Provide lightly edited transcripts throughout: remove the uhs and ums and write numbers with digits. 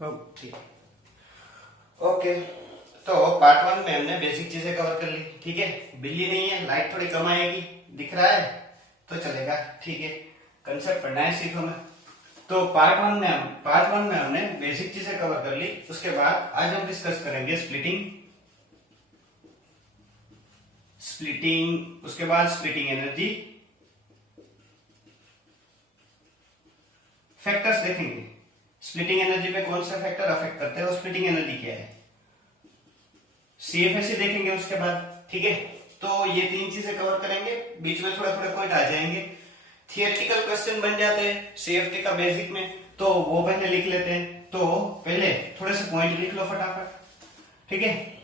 Okay okay. तो part 1 में हमने बेसिक चीजें कवर कर ली, ठीक है। बिल्ली नहीं है, लाइट थोड़ी कम आएगी, दिख रहा है तो चलेगा, ठीक है। कंसेप्ट पढ़ना है, सीखो में। तो पार्ट वन में हमने बेसिक चीजें कवर कर ली। उसके बाद आज हम डिस्कस करेंगे स्प्लिटिंग, उसके बाद स्प्लिटिंग एनर्जी, फैक्टर्स देखेंगे। स्प्लिटिंग एनर्जी पे कौन सा फैक्टर अफेक्ट करते हैं और स्प्लिटिंग एनर्जी क्या है, सीएफएससी देखेंगे उसके बाद, ठीक है। तो ये तीन चीजें कवर करेंगे, बीच में थोड़ा थोड़ा पॉइंट आ जाएंगे। थियोरेटिकल क्वेश्चन बन जाते हैं सीएफटी का बेसिक में, तो वो पहले लिख लेते हैं। तो पहले थोड़े से पॉइंट लिख लो फटाफट, ठीक है।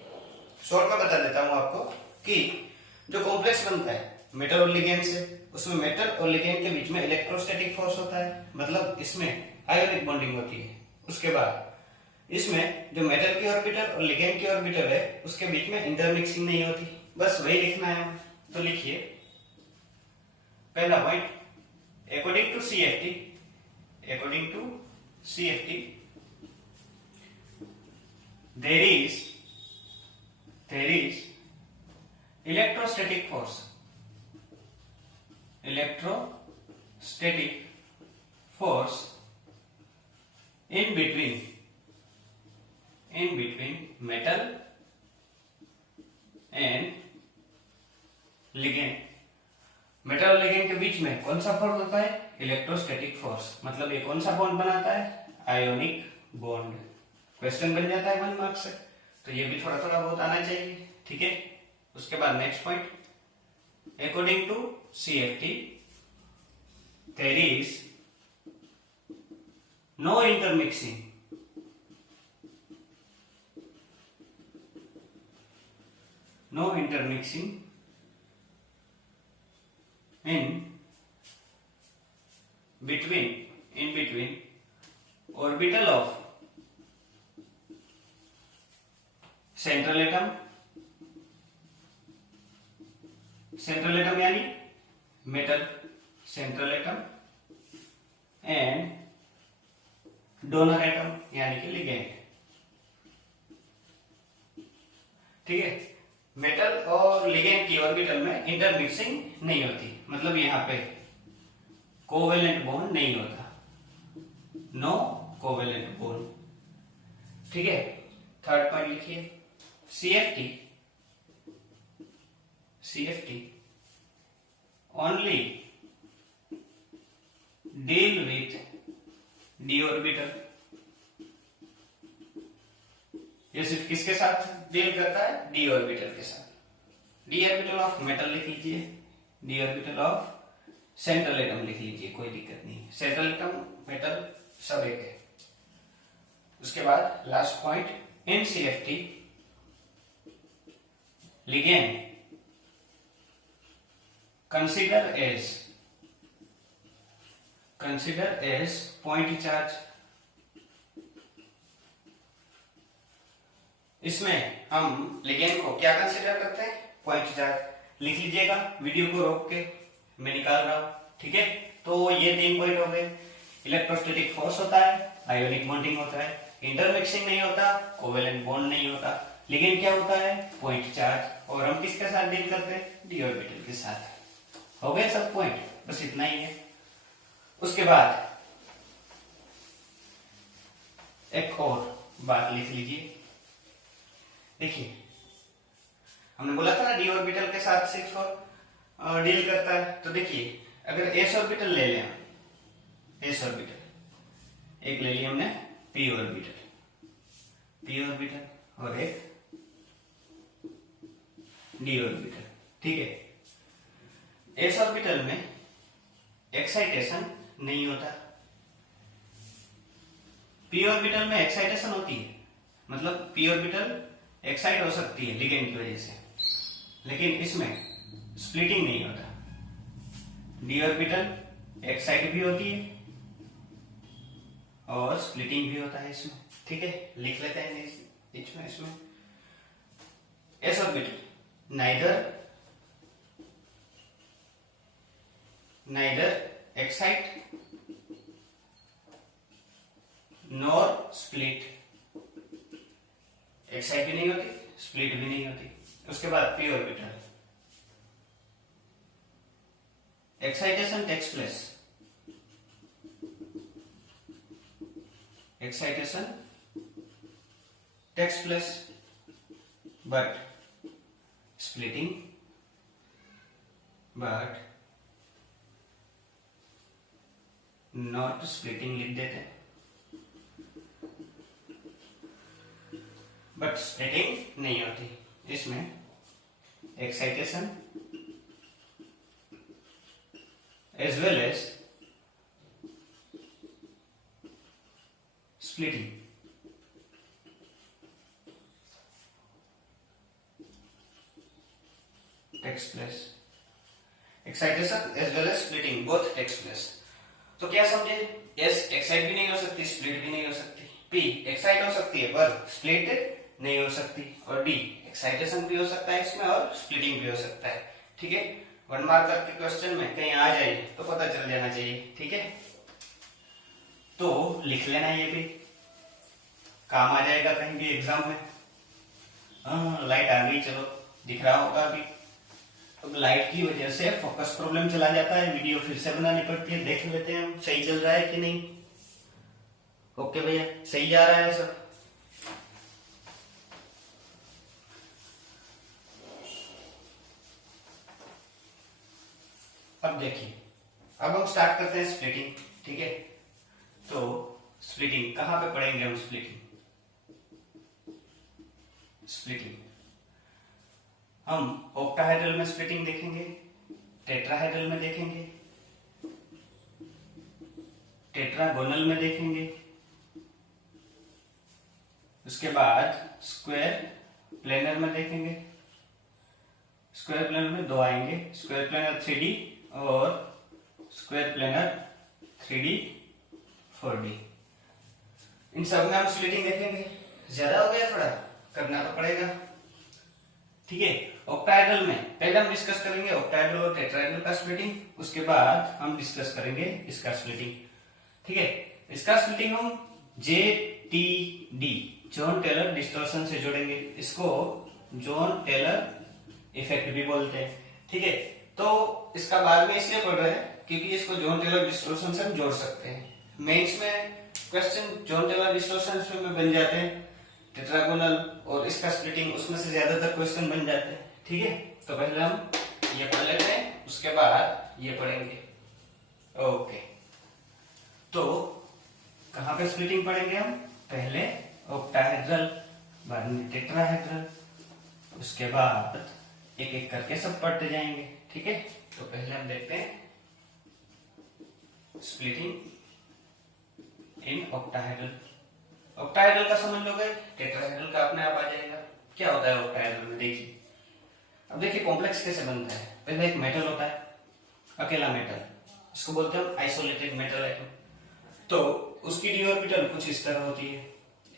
शॉर्ट में बता देता हूं आपको कि जो कॉम्प्लेक्स बनता है मेटल और लिगेंड से, उसमें मेटल और लिगेंड के बीच में इलेक्ट्रोस्टैटिक फोर्स होता है, मतलब इसमें आयोनिक बॉन्डिंग होती है। उसके बाद इसमें जो मेटल की ऑर्बिटल और लिगेंड की ऑर्बिटल है उसके बीच में इंटरमिक्सिंग नहीं होती, बस वही लिखना है। तो लिखिए पहला point, according to CFT there is electrostatic force in between metal and ligand। Metal और लिगेंड के बीच में कौन सा फोर्स होता है, इलेक्ट्रोस्टैटिक फोर्स। मतलब ये कौन सा बॉन्ड बनाता है, आयोनिक बॉन्ड। क्वेश्चन बन जाता है 1 मार्क से, तो ये भी थोड़ा थोड़ा बहुत आना चाहिए, ठीक है। उसके बाद next point, according to CFT there is no intermixing in between orbital of central atom यानी metal central atom and donor atom यानी कि लिगेंड, ठीक है। मेटल और लिगेंड की ऑर्बिटल में इंटरमिक्सिंग नहीं होती, मतलब यहाँ पे कोवेलेंट बॉन्ड नहीं होता, नो कोवेलेंट बॉन्ड, ठीक है। थर्ड पॉइंट लिखिए, CFT only deal with d orbital. ये सिर्फ किसके साथ डील करता है, d ऑर्बिटल के साथ। d ऑर्बिटल ऑफ मेटल लिख लीजिए, d orbital of central atom लिख लीजिए, कोई दिक्कत नहीं। सेंट्रल एटम मेटल सब एक है। उसके बाद लास्ट पॉइंट, इन CFT ligand consider as point charge। इसमें हम लिगेंड को क्या कंसीडर करते हैं, पॉइंट चार्ज। लिख लीजिएगा, वीडियो को रोक के मैं निकाल रहा हूं, ठीक है। तो ये 3 पॉइंट हो गए। इलेक्ट्रोस्टैटिक फोर्स होता है, आयोनिक बॉन्डिंग होता है, इंटरमिक्सिंग नहीं होता, कोवेलेंट बॉन्ड नहीं होता, लिगेंड क्या होता है, पॉइंट चार्ज। और हम किसके साथ डील करते हैं, d ऑर्बिटल के साथ। हो गए सब पॉइंट, बस इतना ही है। उसके बाद एक और बात लिख लीजिए, देखिए हमने बोला था ना d ऑर्बिटल के साथ सिर्फ डील करता है। तो देखिए अगर s ऑर्बिटल ले लें, s ऑर्बिटल एक ले लिया हमने, p ऑर्बिटल और एक d ऑर्बिटल, ठीक है। s ऑर्बिटल में एक्साइटेशन नहीं होता, p ऑर्बिटल में एक्साइटेशन होती है, मतलब p ऑर्बिटल एक्साइट हो सकती है लिगेंड की वजह से, लेकिन इसमें स्प्लिटिंग नहीं होता। d ऑर्बिटल एक्साइट भी होती है और स्प्लिटिंग भी होता है इसमें, ठीक है। लिख लेते हैं इसमें s orbital neither excite nor split, excite भी नहीं होती, स्प्लिट भी नहीं होती। उसके बाद P orbital, excitation takes place, excitation takes place but splitting but not splitting लिख देते हैं, बट स्प्लिटिंग नहीं होती। इसमें excitation as well as splitting takes place, excitation as well as splitting both takes place। तो क्या समझे? एस एक्साइट भी नहीं हो सकती, स्प्लिट भी नहीं हो सकती, पी एक्साइट हो सकती है पर स्प्लिट नहीं हो सकती, और डी एक्साइटेशन भी हो सकता है इसमें और स्प्लिटिंग भी हो सकता है। ठीक है, 1 मार्क के क्वेश्चन में कहीं आ जाए तो पता चल जाना चाहिए। ठीक है, तो लिख लेना, ये भी काम आ जाएगा कहीं भी एग्जाम में। हाँ, लाइट आ गई, चलो दिख रहा होगा अभी। अब लाइट की वजह से फोकस प्रॉब्लम चला जाता है, वीडियो फिर से बनानी पड़ती है। देख लेते हैं हम सही चल रहा है कि नहीं। ओके भैया, सही जा रहा है सब। अब देखिए, अब हम स्टार्ट करते हैं स्प्लिटिंग। ठीक है, तो स्प्लिटिंग कहां पे पढ़ेंगे हम? स्प्लिटिंग हम ऑक्टाहेड्रल में स्प्लिटिंग देखेंगे, टेट्राहेड्रल में देखेंगे, टेट्रागोनल में देखेंगे, उसके बाद स्क्वायर प्लेनर में देखेंगे। स्क्वायर प्लेनर में 2 आएंगे, स्क्वायर प्लेनर 3D और स्क्वायर प्लेनर 3D 4D। इन सब में हम स्प्लिटिंग देखेंगे। ज्यादा हो गया, थोड़ा करना तो पड़ेगा। ठीक है, ऑक्टाहेड्रल में पहले हम डिस्कस करेंगे ऑक्टाहेड्रल और टेट्राहेड्रल का स्प्लिटिंग, उसके बाद हम डिस्कस करेंगे इसका स्प्लिटिंग। ठीक है, इसका स्प्लिटिंग हम JTD जॉन टेलर डिस्टॉर्शन से जोड़ेंगे। इसको जॉन टेलर इफेक्ट भी बोलते हैं। ठीक है, तो इसका बाद में इसलिए पढ़ रहे हैं क्योंकि इसको जॉन टेलर डिस्टॉर्शन से हम जोड़ सकते हैं। मेंस में क्वेश्चन जॉन टेलर डिस्टॉर्शन में बन जाते हैं, टेट्रागोनल और इसका स्प्लिटिंग उसमें से ज्यादातर क्वेश्चन बन जाते हैं। ठीक है, तो पहले हम ये पढ़ लेते हैं, उसके बाद ये पढ़ेंगे। ओके, तो कहां पे स्प्लिटिंग पढ़ेंगे हम? पहले ऑक्टाहेड्रल, बाद में टेट्राहेड्रल, उसके बाद एक एक करके सब पढ़ते जाएंगे। ठीक है, तो पहले हम देखते हैं स्प्लिटिंग इन ऑक्टाहेड्रल। ऑक्टाहेड्रल का समझ लोगे, टेट्राहेड्रल का अपने आप आ जाएगा। क्या होता है ऑक्टाहेड्रल में? देखिए, अब देखिए कॉम्प्लेक्स कैसे बनता है। पहले एक मेटल होता है, अकेला मेटल, इसको बोलते हैं आइसोलेटेड मेटल एटम। तो उसकी डी ऑर्बिटल कुछ इस तरह होती है,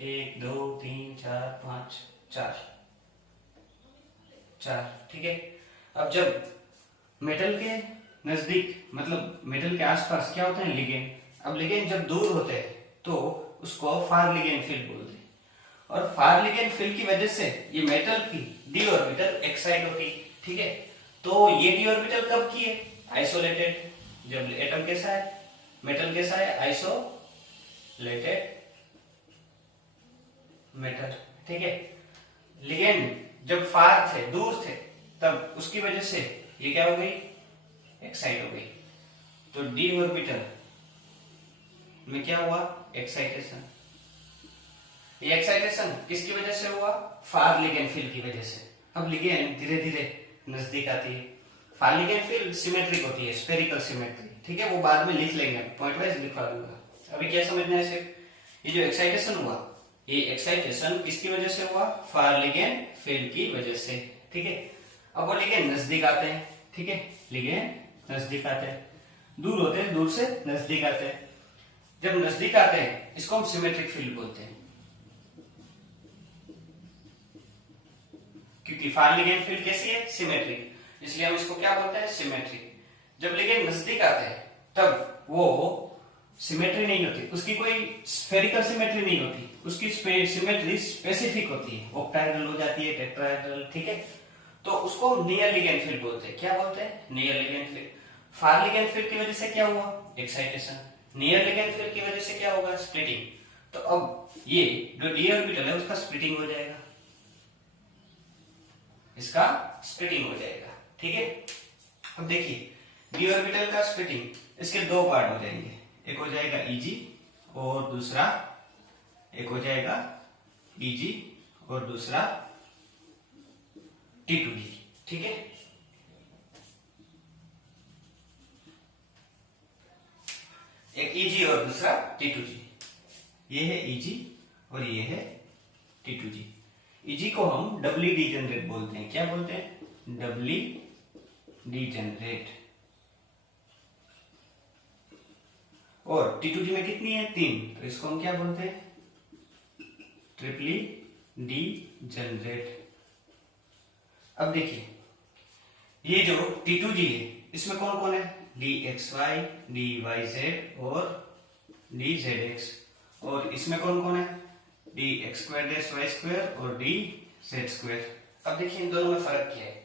1 2 3 4 5 4। ठीक है, अब जब मेटल के नजदीक, मतलब मेटल के आसपास क्या होते हैं? लिगेंड। अब लिगेंड जब दूर होते हैं तो उसको फार लिगेंड फील्ड बोलते हैं, और फार लिगेंड फील्ड की वजह से ये मेटल की डी ऑर्बिटल एक्साइट होती है। ठीक है, तो ये डी ऑर्बिटल कब की है? आइसोलेटेड, जब एटम कैसा है, मेटल कैसा है? Isolated metal. ठीक है, लिगेंड जब फार थे, दूर थे, तब उसकी वजह से ये क्या हो गई? एक्साइट हो गई। तो डी ऑर्बिटल में क्या हुआ? एक्साइटेशन। ये एक्साइटेशन किसकी वजह से हुआ? फार लिगेंड फील्ड की वजह से। अब लिगेंड धीरे धीरे नजदीक आती है। फार लिगेंड फील्ड सिमेट्रिक होती है, स्फेरिकल सिमेट्री। ठीक है, वो बाद में लिख लेंगे, पॉइंट वाइज लिखवा दूंगा। अभी क्या समझना है सिर्फ, ये जो एक्साइटेशन हुआ, ये एक्साइटेशन किसकी वजह से हुआ? फार लिगेंड फील्ड की वजह से। ठीक है, अब वो लिगेंड नजदीक आते हैं। ठीक है, लिगेंड नजदीक आते हैं, दूर होते हैं, दूर से नजदीक आते हैं। जब नजदीक आते हैं इसको हम सिमेट्रिक फील्ड बोलते हैं, क्योंकि फार लिगेंड फील्ड कैसी है? सिमेट्रिक, इसलिए हम इसको क्या बोलते हैं? सिमेट्रिक। जब लिगेंड नजदीक आते हैं तब वो सिमेट्री नहीं होती, उसकी कोई स्फेरिकल सिमेट्री नहीं होती, उसकी सिमेट्री स्पेसिफिक होती है, ऑक्टाहेड्रल हो जाती है, टेट्राहेड्रल, ठीक है। तो उसको हम नियर लिगेंड फील्ड बोलते हैं। क्या बोलते हैं? Near ligand field. Far ligand field की वजह से क्या हुआ? एक्साइटेशन। नियर लिगेंड फील्ड की वजह से क्या होगा? स्प्लिटिंग। तो अब ये जो डी ऑर्बिटल है उसका स्प्लिटिंग हो जाएगा, इसका स्प्लिटिंग हो जाएगा, ठीक है। अब देखिए डी ऑर्बिटल का स्प्लिटिंग, इसके दो पार्ट हो जाएंगे, एक हो जाएगा Eg और दूसरा एक हो जाएगा Eg और दूसरा T2G, ठीक है। एक Eg और दूसरा T2G, ये है Eg और ये है T2G। Eg को हम डबली डीजेनरेट बोलते हैं। क्या बोलते हैं? डबली डीजेनरेट। और T2G में कितनी है? 3, तो इसको हम क्या बोलते हैं? ट्रिपली डीजेनरेट। अब देखिए ये जो T2G है इसमें कौन कौन है? dxy, dyz और dzx। और इसमें कौन कौन है? dx2 और dz2। अब देखिए इन दोनों में फर्क क्या है?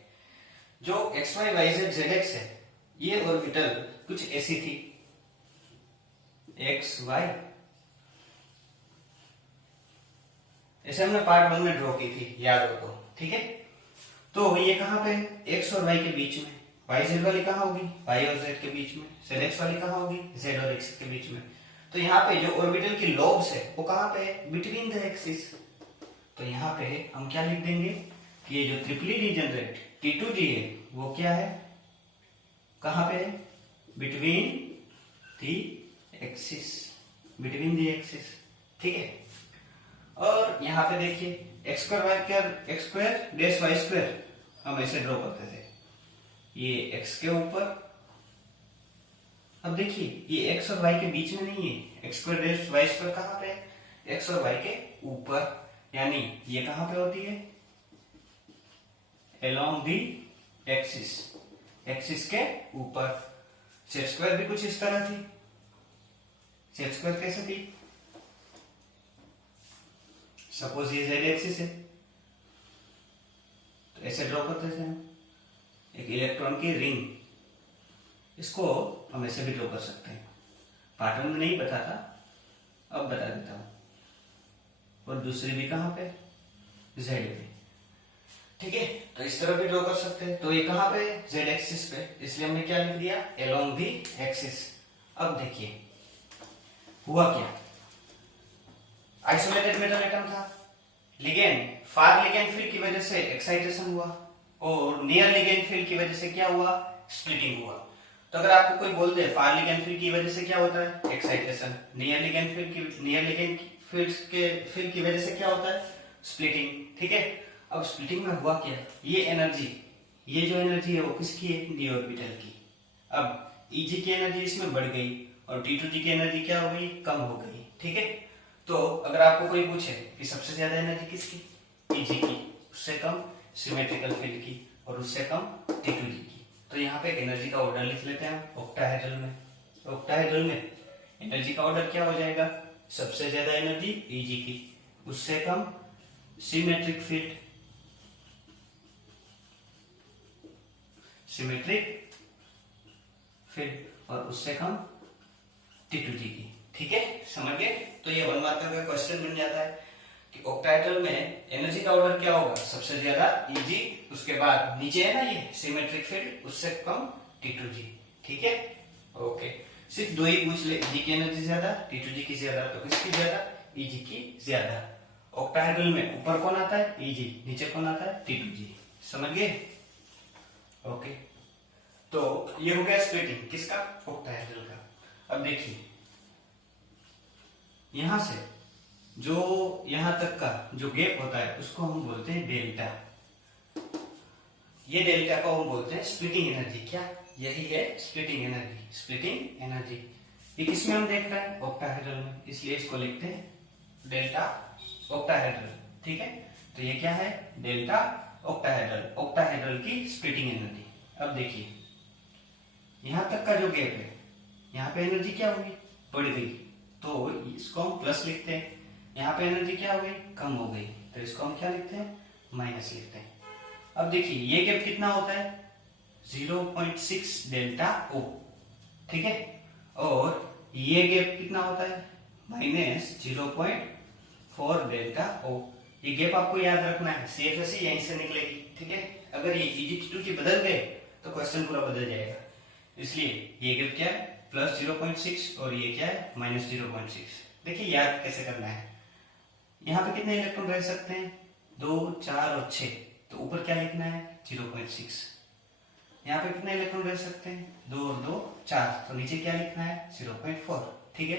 जो xy yz zx है ये ऑर्बिटल कुछ ऐसी थी, x y, ऐसे हमने पार्ट 1 में ड्रॉ की थी, याद हो तो, ठीक है। तो ये कहां पे? x और y के बीच में। yz वाली कहां होगी? y और z के बीच में। zx वाली कहां होगी? z और x के बीच में। तो यहाँ पे जो ऑर्बिटल की लोब्स है वो कहां पे है? Between the axis. तो यहाँ पे हम क्या लिख देंगे कि ये जो ट्रिपली डीजेनरेट T2G है वो क्या है? कहां पे है? Between the axis, between the axis, ठीक है। और यहाँ पे देखिए x square dash Y square हम ऐसे ड्रॉ करते थे, ये x के ऊपर। अब देखिए ये x और y के बीच में नहीं है, x square dash Y square कहाँ पे है? x और y के ऊपर, यानी ये कहां पे होती है? along the axis, एक्सिस के ऊपर। सेट स्क्वायर भी कुछ इस तरह थी। सेट स्क्वायर कैसे थी? सपोज ये z एक्सिस है तो ऐसे ड्रॉ करते थे हम, एक इलेक्ट्रॉन की रिंग, इसको हम ऐसे भी ड्रॉ कर सकते हैं। पार्ट 1 में नहीं बता था, अब बता देता हूं। और दूसरी भी कहां पे? z पे, ठीक है। तो इस तरह भी ड्रॉ कर सकते हैं। तो ये कहां पे? z एक्सिस पे, इसलिए हमने क्या लिख दिया? along the axis। अब देखिए हुआ क्या? आइसोलेटेड मेटल एटम था, लिगेंड फार लिगेंड फील्ड की वजह से एक्साइटेशन हुआ और नियर लिगेंड फील्ड की वजह से क्या हुआ? स्प्लिटिंग हुआ। तो अगर आपको कोई बोल दे फार लिगेंड फील्ड की वजह से क्या होता है? एक्साइटेशन। नियर लिगेंड फील्ड की वजह से क्या होता है? स्प्लिटिंग, ठीक है। अब स्प्लिटिंग में हुआ क्या? ये एनर्जी, ये जो एनर्जी है वो किसकी है? डी ऑर्बिटल की। अब Eg की एनर्जी इसमें बढ़ गई और T2G की एनर्जी क्या हो गई? कम हो गई, ठीक है। तो अगर आपको कोई पूछे कि सबसे ज्यादा एनर्जी किसकी? Eg की, उससे कम सिमेट्रिकल फील्ड की और उससे कम T2G की। तो यहाँ पे एनर्जी का ऑर्डर लिख लेते हैं ऑक्टाहेड्रल में। ऑक्टाहेड्रल में एनर्जी का ऑर्डर क्या हो जाएगा? सबसे ज्यादा एनर्जी Eg की, उससे कम सिमेट्रिक फील्ड, सिमेट्रिक फील्ड और उससे कम T2G की, ठीक है। समझ गए? तो ये 1 मार्कर का क्वेश्चन बन जाता है कि ऑक्टाहेड्रल में एनर्जी का ऑर्डर क्या होगा? सबसे ज्यादा Eg, उसके बाद नीचे है ना ये सिमेट्रिक फील्ड, उससे कम T2G, ठीक है। ओके, सिर्फ दो ही पूछ ले, Eg की एनर्जी ज्यादा, T2G की ज्यादा, तो किसकी ज्यादा? Eg की ज्यादा। ऑक्टाहेड्रल में ऊपर कौन आता है? Eg, नीचे कौन आता है? T2G। समझ गए? ओके, तो ये हो गया स्प्लिटिंग किसका? ऑक्टाहेड्रल का। अब देखिए यहां से जो यहां तक का जो गैप होता है उसको हम बोलते हैं डेल्टा। ये डेल्टा को हम बोलते हैं स्प्लिटिंग एनर्जी। क्या? यही है स्प्लिटिंग एनर्जी, स्प्लिटिंग एनर्जी। ये किसमें हम देख रहे हैं? ऑक्टाहेड्रल में, इसलिए इसको लिखते हैं डेल्टा ऑक्टाहेड्रल, ठीक है। तो ये क्या है? डेल्टा ऑक्टाहेड्रल, ऑक्टाहेड्रल की स्प्लिटिंग एनर्जी। अब देखिए यहां तक का जो गैप है, यहाँ पे एनर्जी क्या होगी? बढ़ गई तो इसको हम प्लस लिखते हैं। यहाँ पे एनर्जी क्या हो गई, कम हो गई, तो इसको हम क्या लिखते हैं, माइनस लिखते हैं। अब देखिए ये गैप कितना होता है, 0.6 डेल्टा ओ, ठीक है, और ये गैप कितना होता है, -0.4 डेल्टा ओ। ये गैप आपको याद रखना है, CFSE यहीं से निकलेगी, ठीक है। अगर ये EG बदल गए तो क्वेश्चन पूरा बदल जाएगा, इसलिए ये गैप क्या है, +0.6 और ये क्या है, -0.6। देखिए याद कैसे करना है, यहाँ पे कितने इलेक्ट्रॉन रह सकते हैं, 2, 4 और 6, तो ऊपर क्या लिखना है, 0.6। यहाँ पे कितने इलेक्ट्रॉन रह सकते हैं, 2 और 2 4, तो नीचे क्या लिखना है, 0.4, ठीक है।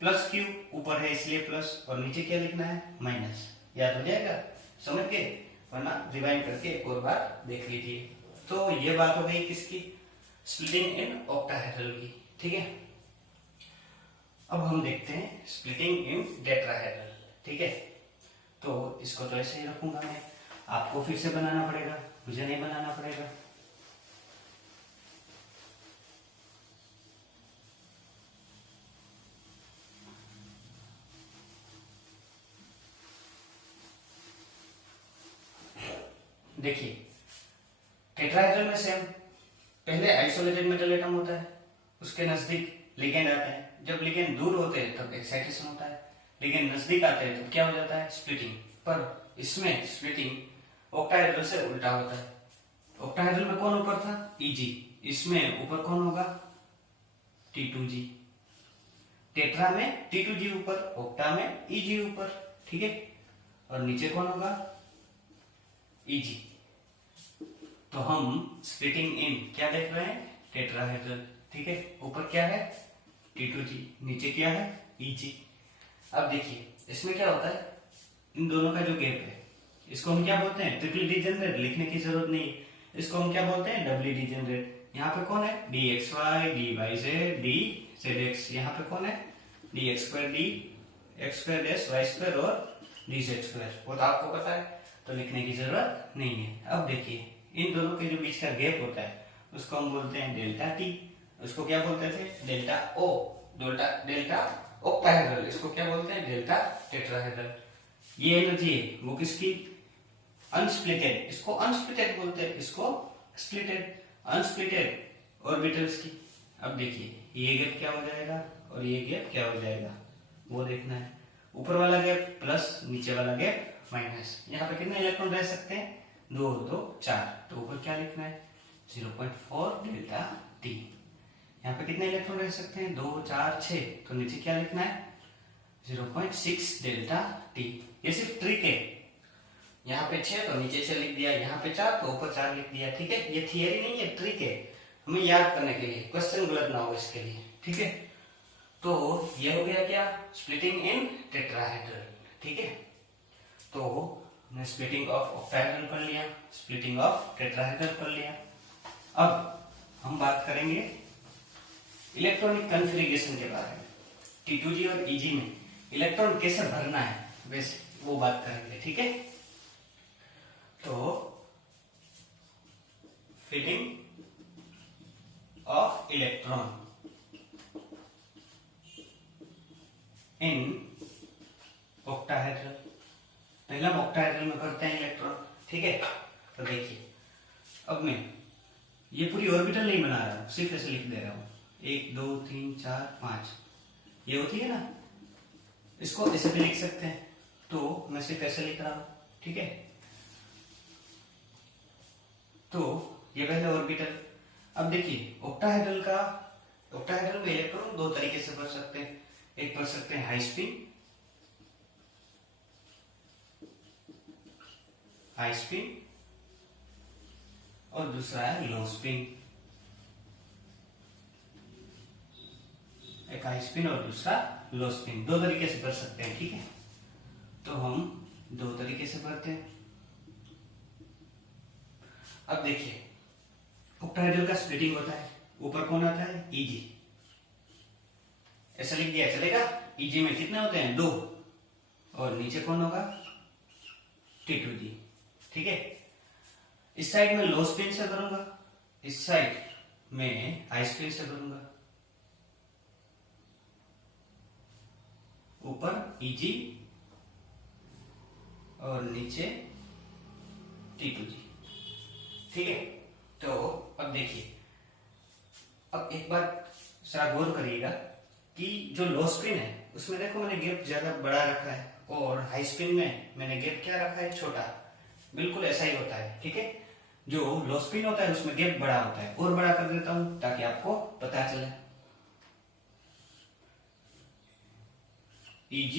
प्लस क्यू ऊपर है इसलिए प्लस, और नीचे क्या लिखना है, माइनस। याद हो जाएगा, समझ गए, वरना रिवाइंड करके एक और बार देख लीजिए। तो ये बात हो गई किसकी, स्प्लिटिंग इन ऑक्टाहेड्रल की, ठीक है। अब हम देखते हैं स्प्लिटिंग इन टेट्राहेड्रल, ठीक है। तो इसको तो ऐसे ही रखूंगा मैं, आपको फिर से बनाना पड़ेगा, मुझे नहीं बनाना पड़ेगा। देखिए टेट्राहेड्रल में सेम, पहले आइसोलेटेड मेटल एटम होता है, उसके नजदीक लिगेंड आते हैं, जब लिगेंड दूर होते हैं तब एक्साइटेशन होता है, लिगेंड नजदीक आते हैं तो क्या हो जाता है, स्प्लिटिंग। पर इसमें स्प्लिटिंग ऑक्टाहेड्रल से उल्टा होता है। ऑक्टाहेड्रल में कौन ऊपर था, Eg, इसमें ऊपर कौन होगा, T2G। टेट्रा में T2G ऊपर, ऑक्टा में Eg ऊपर, ठीक है, और नीचे कौन होगा, Eg। तो हम स्प्लिटिंग इन क्या देख रहे हैं, टेट्राहेड्रल, ठीक है। ऊपर क्या है, T2G, नीचे क्या है, Eg। अब देखिए इसमें क्या होता है, इन दोनों का जो गैप है इसको हम क्या बोलते हैं, ट्रिपल डिजेनरेट, लिखने की जरूरत नहीं, इसको हम क्या बोलते हैं, डबली डिजेनरेट। यहाँ पे कौन है, dxy, dyz, dzx, यहाँ पे कौन है, dx2, dx2 y2 और dz2, वो तो आपको पता है, तो लिखने की जरूरत नहीं है। अब देखिए इन दोनों के जो बीच का गैप होता है उसको हम बोलते हैं डेल्टा टी, उसको क्या बोलते थे, डेल्टा ओ, डेल्टा ऑक्टाहेड्रल, इसको क्या बोलते हैं, डेल्टा टेट्राहेड्रल। ये एनर्जी है वो किसकी, अनस्प्लिटेड, इसको अनस्प्लिटेड बोलते हैं, इसको स्प्लिटेड, अनस्प्लिटेड ऑर्बिटल्स की। अब देखिए ये गैप क्या हो जाएगा और ये गैप क्या हो जाएगा, वो देखना है। ऊपर वाला गैप प्लस, नीचे वाला गैप माइनस। यहाँ पे कितने इलेक्ट्रॉन रह सकते हैं, 2 और 2 4, तो ऊपर क्या लिखना है, 0.4 डेल्टा टी। यहाँ पे कितने इलेक्ट्रॉन रह सकते हैं, 2 4 6, तो नीचे क्या लिखना है, 0.6 डेल्टा टी। ये सिर्फ ट्रिक है, यहाँ पे 6 तो नीचे 6 लिख दिया, यहाँ पे 4 तो ऊपर 4 लिख दिया, ठीक है। ये थियरी नहीं है, ट्रिक है, हमें याद करने के लिए, क्वेश्चन गलत ना हो इसके लिए, ठीक है। तो ये हो गया क्या, स्प्लिटिंग इन टेट्राहेड्रल, ठीक है। तो हमने स्प्लिटिंग ऑफ ऑक्टाहेड्रल पढ़ लिया, स्प्लिटिंग ऑफ टेट्राहेड्रल पढ़ लिया। अब हम बात करेंगे इलेक्ट्रॉनिक कन्फिगरेशन के बारे में, T2G और Eg में इलेक्ट्रॉन कैसे भरना है, वैसे वो बात करेंगे, ठीक है। तो fitting of electron in octahedral, पहले हम ऑक्टाहेड्रल में भरते हैं इलेक्ट्रॉन, ठीक है। तो देखिए अब मैं ये पूरी ऑर्बिटल नहीं बना रहा हूं, सिर्फ ऐसे लिख दे रहा हूं, 1 2 3 4 5, ये होती है ना, इसको ऐसे भी लिख सकते हैं, तो मैं सिर्फ ऐसे लिख रहा हूं, ठीक है। तो ये पहले ऑर्बिटल। अब देखिए ऑक्टाहेड्रल में इलेक्ट्रॉन दो तरीके से भर सकते हैं, एक भर सकते हैं हाई स्पिन और दूसरा है लो स्पिन। एक हाई स्पिन और दूसरा लो स्पिन, दो तरीके से भर सकते हैं, ठीक है। तो हम दो तरीके से भरते हैं। अब देखिए ऑक्टाहेड्रल का स्प्लिटिंग होता है, ऊपर कौन आता है, Eg, ऐसा लिख दिया चलेगा। Eg में कितने होते हैं, 2, और नीचे कौन होगा, T2G, ठीक है। इस साइड में लो स्पिन से भरूंगा, इस साइड में हाई स्पिन से भरूंगा, ऊपर Eg और नीचे T2G। ठीक है, तो अब देखिए, अब एक बात जरा गौर करिएगा कि जो लो स्पिन है उसमें देखो मैंने गैप ज्यादा बड़ा रखा है और हाई स्पिन में मैंने गैप क्या रखा है, छोटा। बिल्कुल ऐसा ही होता है। ठीक है, जो लो स्पिन होता है उसमें गैप बड़ा होता है, और बड़ा कर देता हूं ताकि आपको पता चले। Eg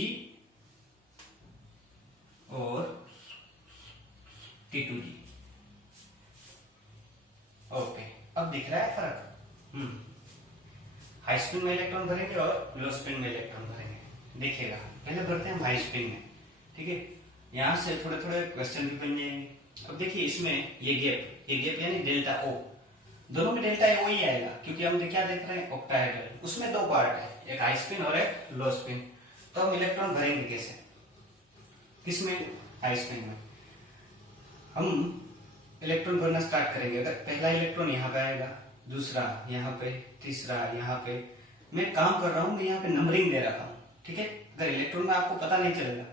और T2G। ओके, अब दिख रहा है फर्क। हाई स्पिन में इलेक्ट्रॉन भरेंगे और लो स्पिन में इलेक्ट्रॉन भरेंगे। देखिएगा, पहले भरते हैं हाई स्पिन में। ठीक है, यहां से थोड़े थोड़े क्वेश्चन भी बन जाएंगे। अब देखिए, इसमें ये गैप यानी डेल्टा O, दोनों में डेल्टा O ही आएगा, क्योंकि हम क्या देख रहे हैं, ऑक्टाहेड्रल। उसमें दो पार्ट है, एक हाई स्पिन और एक लो स्पिन। तो हम इलेक्ट्रॉन भरेंगे कैसे, किसमें, हाई स्पिन में। हम इलेक्ट्रॉन भरना स्टार्ट करेंगे। अगर पहला इलेक्ट्रॉन यहाँ पे आएगा, दूसरा यहाँ पे, तीसरा यहाँ पे। मैं काम कर रहा हूँ, मैं यहाँ पे नंबरिंग दे रखा हूँ। ठीक है, अगर इलेक्ट्रॉन में आपको पता नहीं चलेगा,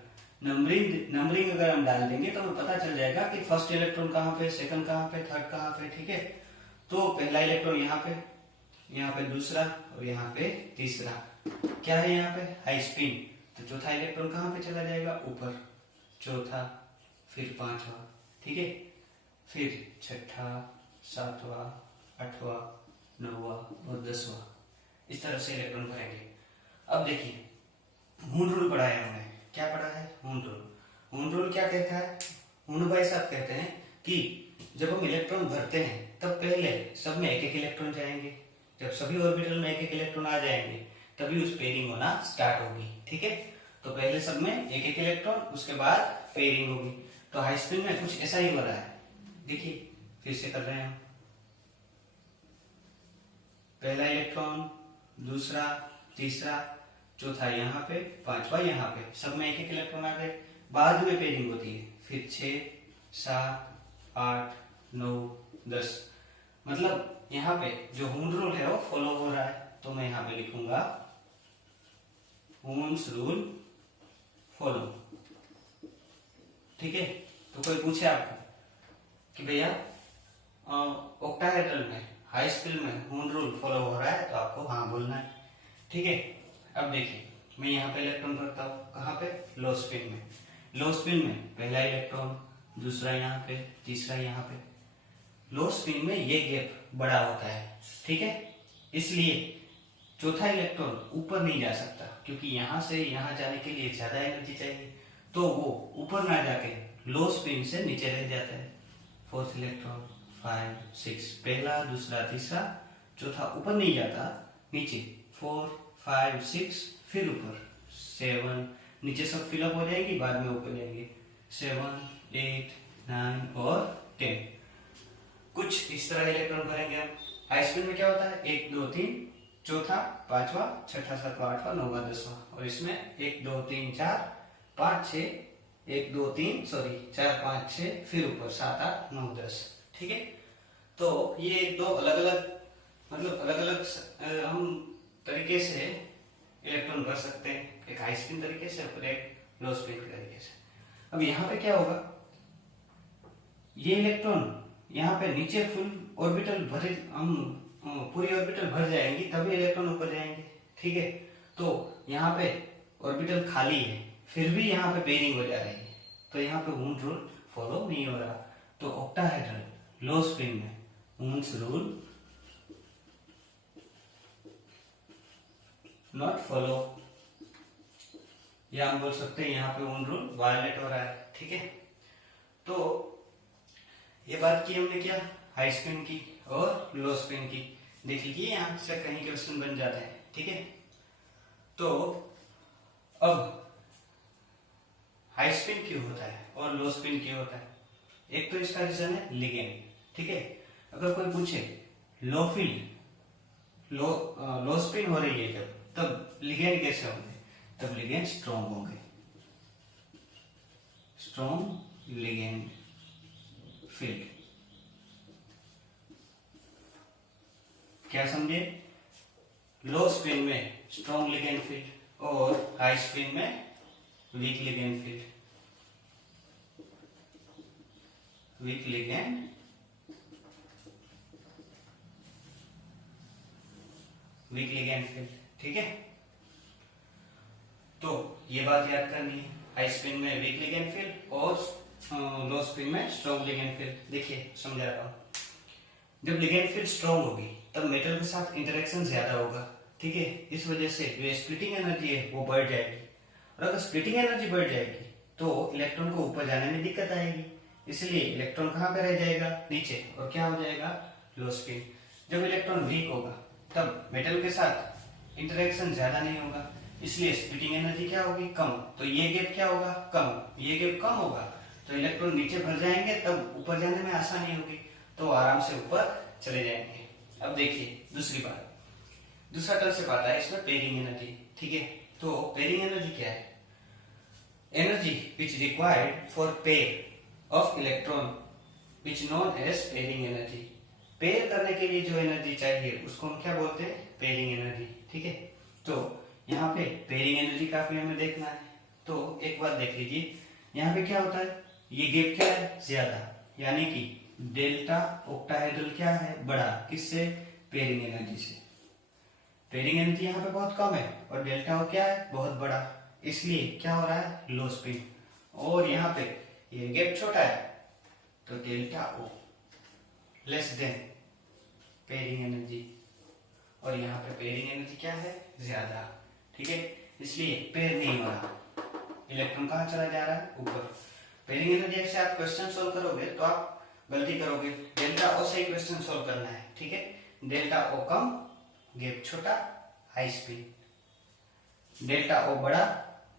नंबरिंग अगर हम डाल देंगे तो हमें पता चल जाएगा कि फर्स्ट इलेक्ट्रॉन कहाँ पे, सेकंड कहाँ पे, थर्ड कहाँ पे। ठीक है, तो पहला इलेक्ट्रॉन यहाँ पे दूसरा और यहाँ पे तीसरा। क्या है यहाँ पे, हाई स्पिन। तो चौथा इलेक्ट्रॉन कहाँ पे चला जाएगा, ऊपर, चौथा, फिर पांचवा। ठीक है, फिर छठा, सातवां, आठवां, नौवां और 10वां। इस तरह से इलेक्ट्रॉन भरेंगे। अब देखिए, हून रूल पढ़ा है हमने। क्या पढ़ा है, हून रूल। हून रूल क्या कहता है, हून भाई साहब कहते हैं कि जब हम इलेक्ट्रॉन भरते हैं तब पहले सब में एक एक इलेक्ट्रॉन जाएंगे। जब सभी ऑर्बिटल में एक एक इलेक्ट्रॉन आ जाएंगे तभी उस पेयरिंग होना स्टार्ट होगी। ठीक है, तो पहले सब में एक एक इलेक्ट्रॉन, उसके बाद पेयरिंग होगी। तो हाई स्पिन में कुछ ऐसा ही हो रहा है। देखिए, फिर से कर रहे हैं हम। पहला इलेक्ट्रॉन, दूसरा, तीसरा, चौथा यहाँ पे, पांचवा यहाँ पे, सब में एक एक इलेक्ट्रॉन आ गए। बाद में पेयरिंग होती है, फिर 6, 7, 8, 9, 10। मतलब यहाँ पे जो हून रूल है वो फॉलो हो रहा है। तो मैं यहाँ पे लिखूंगा हून्स रूल फॉलो। ठीक है, तो कोई पूछे आपको कि भैया ऑक्टाहेड्रल में, हाई स्पिन में हून रूल फॉलो हो रहा है, तो आपको हाँ बोलना है। ठीक है, अब देखिए, मैं यहाँ पे इलेक्ट्रॉन भरता हूँ, कहाँ पे, लो स्पिन में। लो स्पिन में पहला इलेक्ट्रॉन, दूसरा यहाँ पे, तीसरा यहाँ पे। लो स्पिन में ये गैप बड़ा होता है। ठीक है, इसलिए चौथा इलेक्ट्रॉन ऊपर नहीं जा सकता, क्योंकि यहाँ से यहाँ जाने के लिए ज्यादा एनर्जी चाहिए, तो वो ऊपर ना जाके लो स्पिन से नीचे रह जाता है। फोर्थ इलेक्ट्रॉन, 5, 6, पहला, दूसरा, तीसरा, चौथा ऊपर नहीं जाता, नीचे 4, 5, 6, फिर ऊपर 7, नीचे सब फिलअप हो जाएगी, बाद में ऊपर जाएंगे 7, 8, 9 और 10। कुछ इस तरह इलेक्ट्रॉन भरेंगे हम। हाई स्पिन में क्या होता है, 1, 2, 3, चौथा, पांचवा, छठा, सातवां, आठवां, नौवां, 10वां। और इसमें 1, 2, 3, 4, 5, 6, 1, 2, 3, सॉरी 4, 5, 6, फिर ऊपर 7, 8, 9, 10। ठीक है, तो ये दो अलग अलग, मतलब अलग अलग हम तरीके से इलेक्ट्रॉन भर सकते हैं, एक हाई स्पिन तरीके से और एक लो स्पिन तरीके से। अब यहाँ पे क्या होगा, ये इलेक्ट्रॉन यहाँ पे नीचे फुल ऑर्बिटल भरे, हम पूरी ऑर्बिटल भर जाएंगी तभी इलेक्ट्रॉन ऊपर जाएंगे। ठीक है, तो यहाँ पे ऑर्बिटल खाली है, फिर भी यहाँ पे पेयरिंग हो जा रही है, तो यहाँ पे हून रूल फॉलो नहीं हो रहा। तो ऑक्टाहेड्रल लो स्पिन में हून्स रूल नॉट फॉलो, या हम बोल सकते हैं यहाँ पे हून रूल वायलेट हो रहा है। ठीक है, तो ये बात की हमने क्या, हाई स्पिन की और लो स्पिन की। देख लीजिए, यहां से कहीं क्वेश्चन बन जाते हैं। ठीक है, तो अब हाई स्पिन क्यों होता है और लो स्पिन क्यों होता है, एक तो इसका रीजन है लिगेंड। ठीक है, अगर कोई पूछे लो फील्ड, लो स्पिन हो रही है जब, तब लिगेंड कैसे होंगे, तब लिगेंड स्ट्रॉन्ग होंगे, स्ट्रॉन्ग लिगेंड फील्ड। क्या समझे, लो स्पिन में स्ट्रॉन्ग लिगेंड फील्ड, और हाई स्पिन में week ligand field, week ligand field. ठीक है, तो ये बात याद करनी है, हाई स्पिन में वीक लिगेंड फील्ड और लो स्पिन में स्ट्रॉन्ग लिगेंड फील्ड। देखिए समझा रहा हूं, जब लिगेंड फील्ड स्ट्रॉन्ग होगी तब मेटल के साथ इंटरेक्शन ज्यादा होगा। ठीक है, इस वजह से जो स्प्लिटिंग एनर्जी है वो बढ़ जाएगी, और अगर स्प्लिटिंग एनर्जी बढ़ जाएगी तो इलेक्ट्रॉन को ऊपर जाने में दिक्कत आएगी, इसलिए इलेक्ट्रॉन कहाँ पे रह जाएगा, नीचे, और क्या हो जाएगा, लो स्पिन। जब इलेक्ट्रॉन वीक होगा तब मेटल के साथ इंटरेक्शन ज्यादा नहीं होगा, इसलिए स्प्लिटिंग एनर्जी क्या होगी, कम। तो ये गैप क्या होगा, कम। ये गैप कम होगा तो इलेक्ट्रॉन नीचे भर जाएंगे, तब ऊपर जाने में आसानी होगी, तो आराम से ऊपर चले जाएंगे। अब देखिए दूसरी बात, दूसरा कंसेप्ट आता है इसमें, पेयरिंग एनर्जी। ठीक है, तो पेयरिंग एनर्जी क्या है, energy which required for pair of electron which known as pairing energy. Pair करने के लिए जो एनर्जी चाहिए उसको हम क्या बोलते हैं, पेयरिंग एनर्जी। ठीक है, तो यहाँ पे पेयरिंग एनर्जी काफी हमें देखना है, तो एक बात देख लीजिए, यहाँ पे क्या होता है, ये गैप क्या है, ज्यादा, यानी कि डेल्टा ऑक्टाहेड्रल क्या है, बड़ा, किससे, पेयरिंग एनर्जी से। पेयरिंग एनर्जी यहाँ पे बहुत कम है और डेल्टा क्या है, बहुत बड़ा, इसलिए क्या हो रहा है, लो स्पिन। और यहाँ पे ये गैप छोटा है तो डेल्टा ओ लेस देन पेयरिंग एनर्जी, और यहाँ पे पेयरिंग एनर्जी क्या है, ज्यादा। ठीक है, इसलिए पेयर नहीं हो रहा, इलेक्ट्रॉन कहाँ चला जा रहा है, ऊपर। पेयरिंग एनर्जी से आप क्वेश्चन सोल्व करोगे तो आप गलती करोगे, डेल्टा ओ से क्वेश्चन सोल्व करना है। ठीक है, डेल्टा ओ कम, गैप छोटा, हाई स्पिन। डेल्टा ओ बड़ा,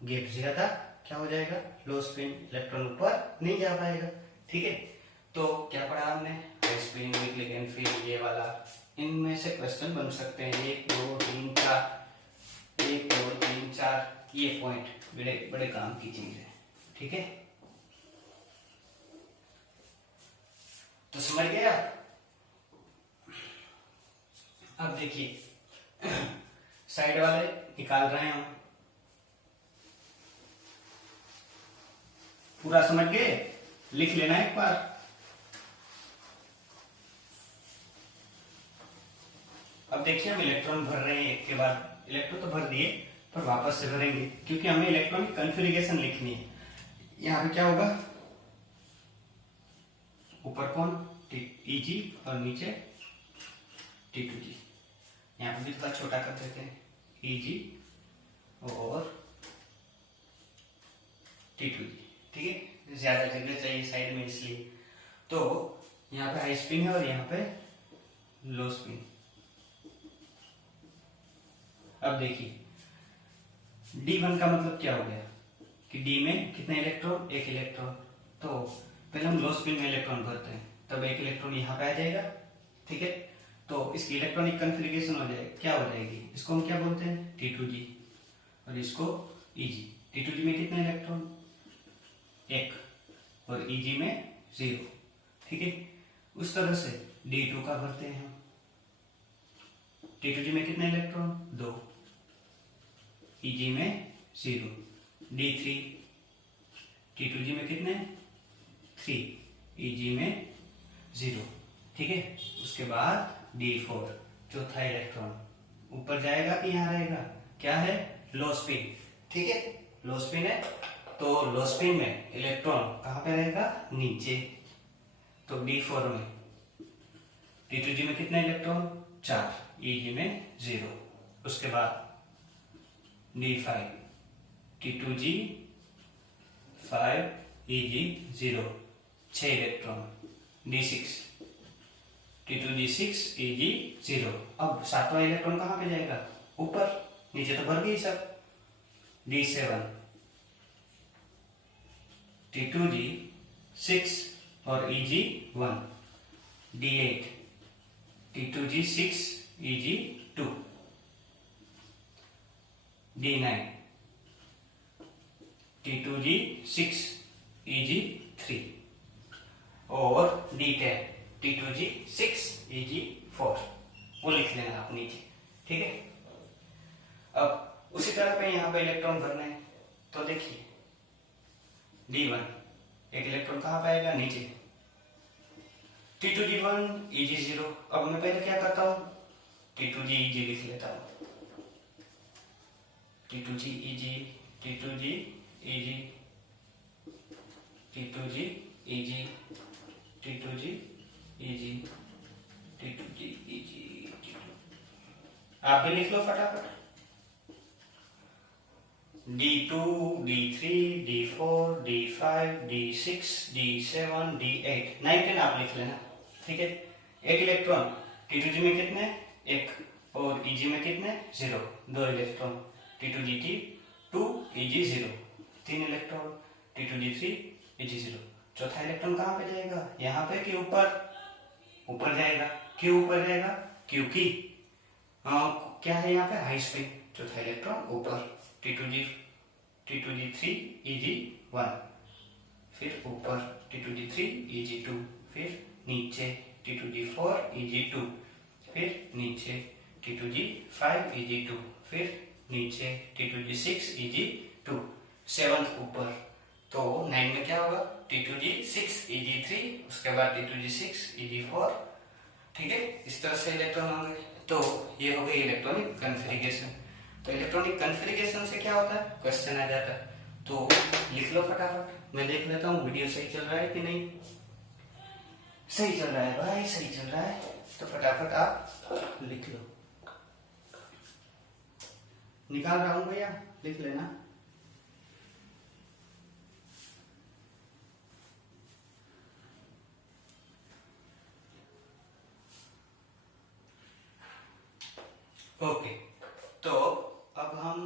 गैप ज्यादा, क्या हो जाएगा, लो स्पिन, इलेक्ट्रॉन ऊपर नहीं जा पाएगा। ठीक है, तो क्या पढ़ा हमने, high spin, week ligand field, ये वाला, इनमें से क्वेश्चन बन सकते हैं 1 2 3 4, 1 2 3 4, ये पॉइंट बड़े बड़े काम की चीज है। ठीक है, तो समझ गया। अब देखिए साइड वाले निकाल रहे हैं हम, पूरा समझ गए, लिख लेना एक बार। अब देखिए हम इलेक्ट्रॉन भर रहे हैं, एक के बाद इलेक्ट्रॉन तो भर दिए, पर वापस से भरेंगे क्योंकि हमें इलेक्ट्रॉन की कॉन्फ़िगरेशन लिखनी है। यहाँ पे क्या होगा, ऊपर कौन, Eg और नीचे T2G। यहाँ पे भी थोड़ा छोटा कर देते हैं, Eg और T2G। ठीक है, ज्यादा जगह चाहिए साइड में, इसलिए। तो यहाँ पे हाई स्पिन है और यहाँ पे लो स्पिन। अब देखिए D1 का मतलब क्या हो गया कि D में कितने इलेक्ट्रॉन, एक इलेक्ट्रॉन। तो पहले हम लो स्पिन में इलेक्ट्रॉन भरते हैं, तब एक इलेक्ट्रॉन यहाँ पे आ जाएगा। ठीक है, तो इसकी इलेक्ट्रॉनिक कॉन्फ़िगरेशन हो जाएगी, क्या हो जाएगी, इसको हम क्या बोलते हैं, T2G, और इसको Eg। T2G में कितने इलेक्ट्रॉन, एक, और Eg में 0। ठीक है, उस तरह से D2 का भरते हैं हम, T2G में कितने इलेक्ट्रॉन, 2, Eg में 0। D3, T2G में कितने, 3, Eg में 0। ठीक है, उसके बाद D4, चौथा इलेक्ट्रॉन ऊपर जाएगा कि यहाँ रहेगा, क्या है, लो स्पिन। ठीक है, लो स्पिन है, तो लो स्पिन में इलेक्ट्रॉन कहाँ पे रहेगा, नीचे। तो D4 में T2G में कितने इलेक्ट्रॉन, 4, Eg में 0। उसके बाद D5, T2G 5, Eg 0, 6 electron. D6, T2G 6, Eg 0। अब सातवां इलेक्ट्रॉन कहाँ पे जाएगा, ऊपर, नीचे तो भर गई सब। D7, T2G 6 और Eg 1। D8, T2G 6, Eg 2। D9, T2G 6, Eg 3। और D10, T2G 6, Eg 4। वो लिख लेना आप नीचे। ठीक है, अब उसी तरह पे यहाँ पे इलेक्ट्रॉन भरना है। तो देखिए D1 एक इलेक्ट्रॉन कहाँ पे आएगा, नीचे। T2G1 Eg0। अब मैं पहले क्या करता हूँ, T2G Eg लिख लेता हूँ। T2G Eg, T2G Eg, T2G Eg, T2G Eg, T2G Eg, आप भी लिख लो फटाफट। D2, D3, D4, D5, D6, D7, D8, 9, 10 आप लिख लेना, ठीक है। एक इलेक्ट्रॉन T2G में कितने, एक, और Eg में कितने, 0, 2 electron T2G2 Eg0, 3 electron T2G3 Eg0। चौथा इलेक्ट्रॉन कहाँ पे जाएगा, यहाँ पे कि ऊपर, ऊपर जाएगा। क्यों ऊपर जाएगा, क्योंकि क्या है यहाँ पे, हाई स्पिन। चौथा इलेक्ट्रॉन ऊपर, T2G3 Eg1, फिर ऊपर T2G3 Eg2, फिर नीचे T2G4 Eg2, फिर नीचे T2G5 Eg2, फिर नीचे T2G6 Eg2, 7th ऊपर। तो 9 में क्या होगा, T2G6 Eg3, उसके बाद T2G6 Eg4, ठीक है। इस तरह से इलेक्ट्रॉन होंगे। तो ये हो गई इलेक्ट्रॉनिक कन्फिगरेशन। तो इलेक्ट्रॉनिक कन्फिगरेशन से क्या होता है, क्वेश्चन आ जाता है। तो लिख लो फटाफट, मैं देख लेता हूँ वीडियो सही चल रहा है कि नहीं। सही चल रहा है भाई, सही चल रहा है। तो फटाफट आप लिख लो, निकाल रहा हूं भैया, लिख लेना। ओके, तो अब हम